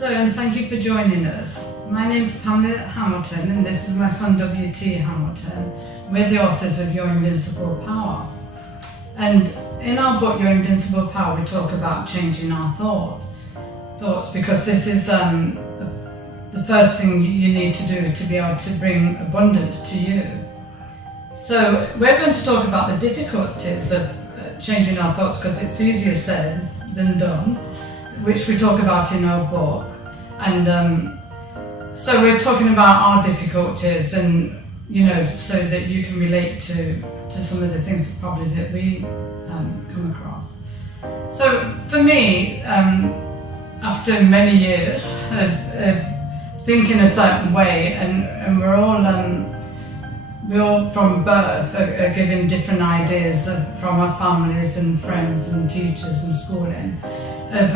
Hello and thank you for joining us. My name is Pamela Hamilton and this is my son W.T. Hamilton. We're the authors of Your Invincible Power. And in our book Your Invincible Power we talk about changing our thoughts because this is the first thing you need to do to be able to bring abundance to you. So we're going to talk about the difficulties of changing our thoughts because it's easier said than done, which we talk about in our book. And so we're talking about our difficulties and, so that you can relate to some of the things probably that we come across. So for me, after many years of thinking a certain way, and we're all from birth are given different ideas from our families and friends and teachers and schooling of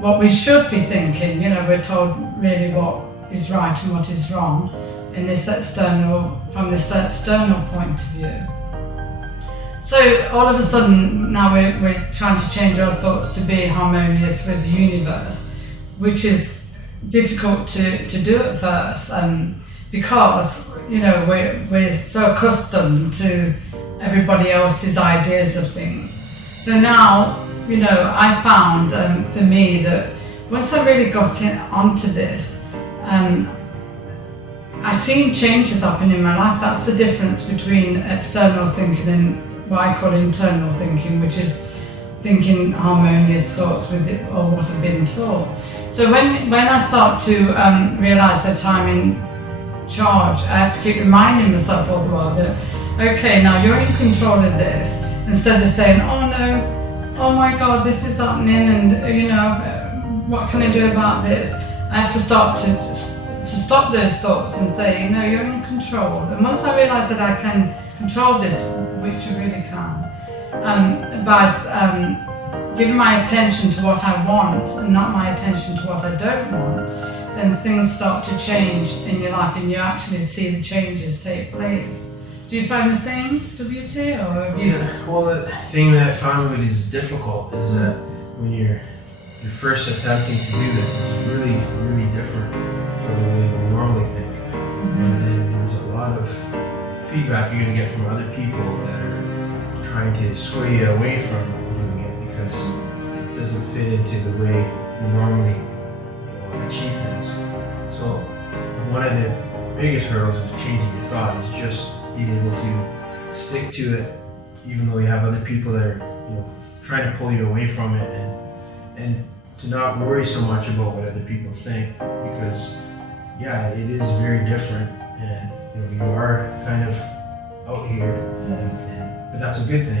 what we should be thinking. We're told really what is right and what is wrong from this external point of view. So all of a sudden now we're trying to change our thoughts to be harmonious with the universe, which is difficult to do at first, because we're so accustomed to everybody else's ideas of things. So now I found for me that once I really got onto this, I seen changes happen in my life. That's the difference between external thinking and what I call internal thinking, which is thinking harmonious thoughts with it or what I've been taught. So when I start to realise that I'm in charge, I have to keep reminding myself all the while that, okay, now you're in control of this, instead of saying, oh no, oh my God, this is happening and what can I do about this? I have to start to stop those thoughts and say, you're in control. And once I realise that I can control this, which I really can, by giving my attention to what I want and not my attention to what I don't want, then things start to change in your life and you actually see the changes take place. Do you find the same, WT, or have you? Yeah, well, the thing that I found that is difficult is that when you're first attempting to do this, it's really, really different from the way we normally think. Mm-hmm. And then there's a lot of feedback you're going to get from other people that are trying to sway you away from doing it because it doesn't fit into the way you normally achieve things. So one of the biggest hurdles of changing your thought is just being able to stick to it, even though you have other people that are trying to pull you away from it, and to not worry so much about what other people think, because it is very different, and you are kind of out here, but that's a good thing.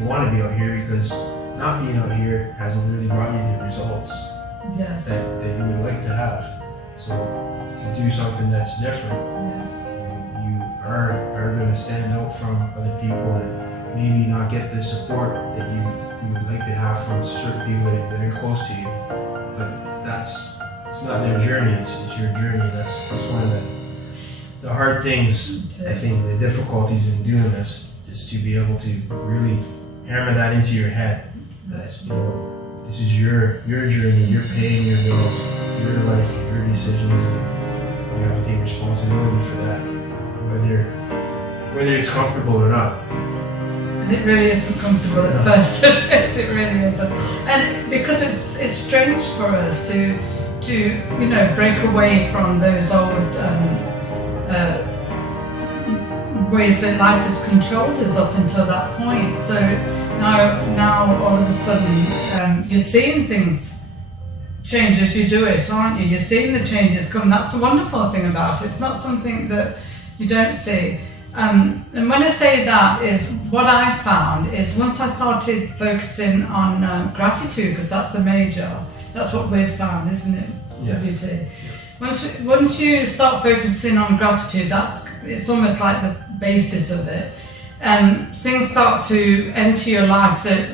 You want to be out here because not being out here hasn't really brought you the results that you would like to have. So to do something that's different, you are going to stand out from other people and maybe not get the support that you would like to have from certain people that are close to you. But it's not their journey, it's your journey. That's one of the hard things, I think, the difficulties in doing this is to be able to really hammer that into your head. That this is your journey, you're paying your bills, your life, your decisions, and you have to take responsibility for that, whether it's comfortable or not. And it really isn't comfortable at first, is it? It really isn't. And because it's strange for us to break away from those old ways that life has controlled us up until that point. So now all of a sudden you're seeing things change as you do it, aren't you? You're seeing the changes come. That's the wonderful thing about it. It's not something that you don't see. And when I say that, is what I found is once I started focusing on gratitude, because that's what we've found, isn't it? WT? Once you start focusing on gratitude, it's almost like the basis of it. Things start to enter your life that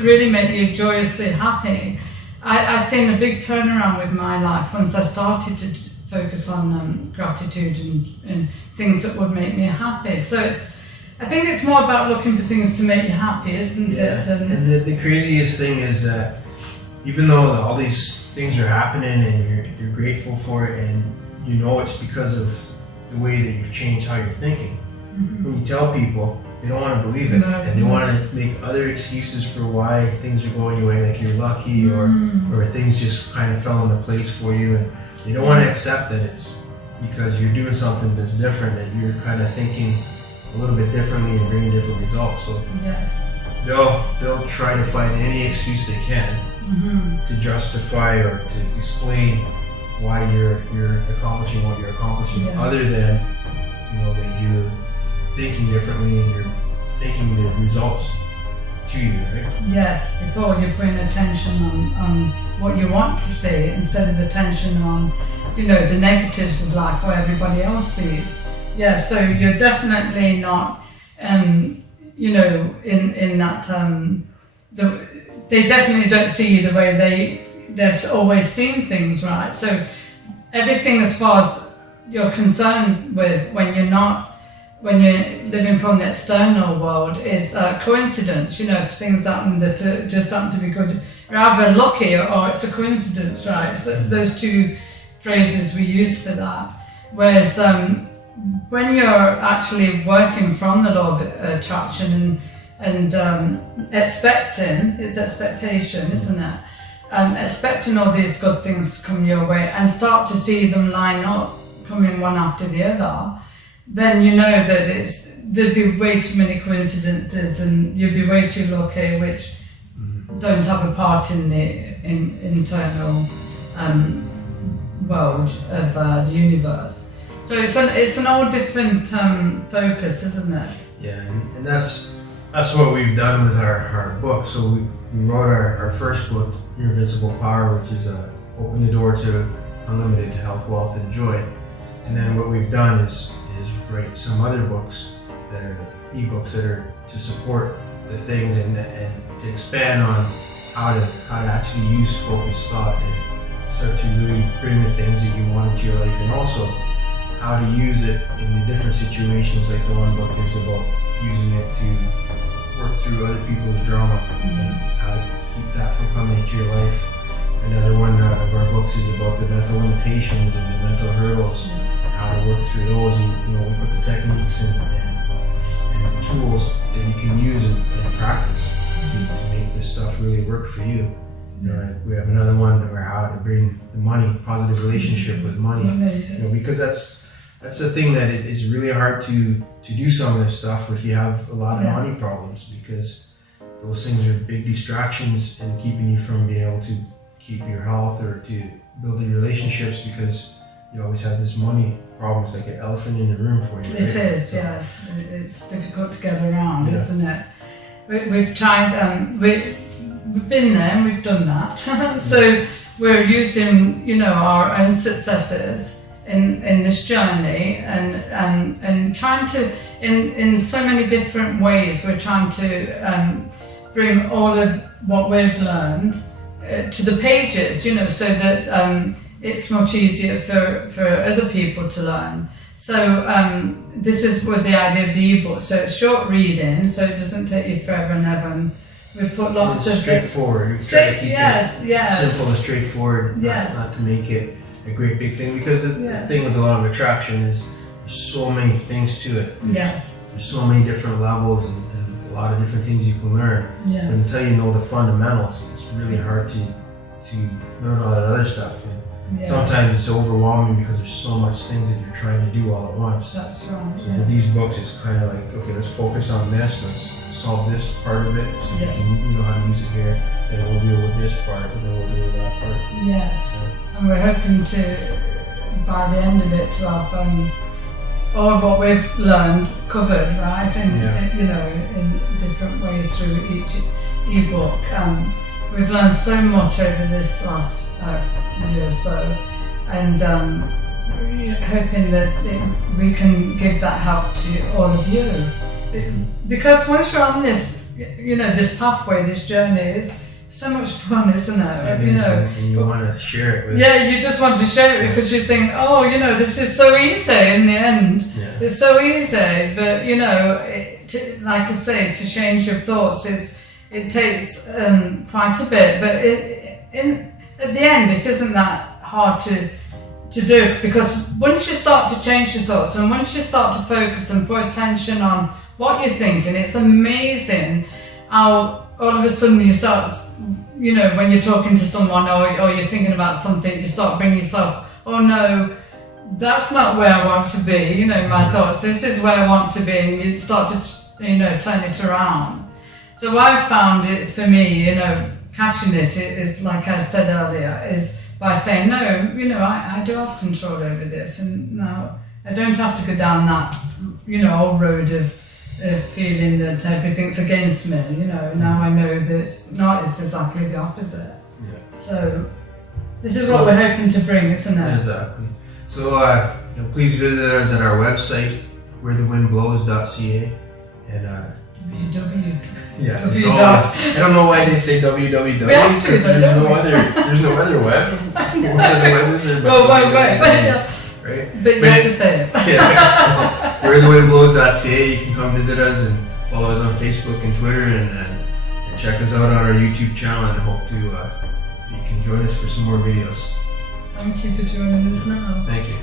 really make you joyously happy. I've seen a big turnaround with my life once I started to focus on gratitude and things that would make me happy. So I think it's more about looking for things to make you happy, isn't it? And the craziest thing is that even though all these things are happening and you're grateful for it, and you know it's because of the way that you've changed how you're thinking. When you tell people, they don't want to believe it, No. and they want to make other excuses for why things are going your way, like you're lucky or things just kind of fell into place for you, and they don't want to accept that it's because you're doing something that's different, that you're kind of thinking a little bit differently and bringing different results. So Yes. they'll try to find any excuse they can to justify or to explain why you're accomplishing what you're accomplishing, Yeah. other than that you're thinking differently and you're thinking the results to you, right? Yes, before you're putting attention on what you want to see instead of attention on, the negatives of life, what everybody else sees. Yeah, so you're definitely not, in that, they definitely don't see you the way they've always seen things, right? So everything as far as you're concerned with when you're living from the external world is coincidence. If things happen that just happen to be good, you're either lucky or it's a coincidence, right? So those two phrases we use for that. Whereas when you're actually working from the law of attraction and expecting, it's expectation, isn't it? Expecting all these good things to come your way and start to see them line up, coming one after the other, then you know that there'd be way too many coincidences and you'd be way too lucky, which don't have a part in the internal world of the universe. So it's an all different focus, isn't it? Yeah, and that's what we've done with our book. So we wrote our first book, Your Invincible Power, which is open the door to unlimited health, wealth, and joy. And then what we've done is write some other books that are ebooks that are to support the things and to expand on how to actually use focused thought and start to really bring the things that you want into your life, and also how to use it in the different situations. Like the one book is about using it to work through other people's drama and how to keep that from coming into your life. Another one of our books is about the mental limitations and the mental hurdles, how to work through those, and we put the techniques and the tools that you can use and practice to make this stuff really work for you. We have another one where how to bring the money, positive relationship with money, because that's the thing that it's really hard to do some of this stuff if you have a lot of money problems, because those things are big distractions in keeping you from being able to keep your health or to build the relationships, because you always have this money problem. It's like an elephant in the room for you. Right? It is, so, yes. It's difficult to get around, isn't it? We've tried, we've been there and we've done that. So we're using, our own successes in this journey and trying to, in so many different ways, we're trying to bring all of what we've learned to the pages, so that it's much easier for other people to learn. So this is with the idea of the ebook. So it's short reading, so it doesn't take you forever and ever. And we've put lots of straightforward. We try to keep it simple and straightforward, not to make it a great big thing. Because the thing with the law of attraction is there's so many things to it. There's so many different levels and a lot of different things you can learn. But until you know the fundamentals, it's really hard to learn all that other stuff. Sometimes it's overwhelming because there's so much things that you're trying to do all at once. That's right. So with these books, it's kind of like, okay, let's focus on this, let's solve this part of it, so you can know how to use it here, then we'll deal with this part, and then we'll deal with that part. Yes, and we're hoping to, by the end of it, to have all of what we've learned covered, right? And in different ways through each ebook. We've learned so much over this last year or so, and hoping that we can give that help to all of you. Because once you're on this, this pathway, this journey is so much fun, isn't it? And you want to share it with. Yeah, you just want to share it because you think, this is so easy in the end. Yeah. It's so easy, but like I say, to change your thoughts it takes quite a bit, but at the end, it isn't that hard to do, because once you start to change your thoughts and once you start to focus and put attention on what you're thinking, it's amazing how all of a sudden you start, when you're talking to someone or you're thinking about something, you start bringing yourself, oh no, that's not where I want to be, my thoughts, this is where I want to be, and you start to, turn it around. So I found it for me, catching it is, like I said earlier, is by saying, no, I do have control over this, and now I don't have to go down that, old road of feeling that everything's against me, now I know that it's not, it's exactly the opposite. Yeah. So this is what we're hoping to bring, isn't it? Exactly. So please visit us at our website, wherethewindblows.ca, and www. yeah, W it's dot. always, I don't know why they say www, We have to, because though, there's don't no we? other web. What other web is there? But Well, right, www, right? but you have to say it. Yeah, so wherethewindblows.ca. You can come visit us and follow us on Facebook and Twitter, and check us out on our YouTube channel, and hope to you can join us for some more videos. Thank you for joining us now. Thank you.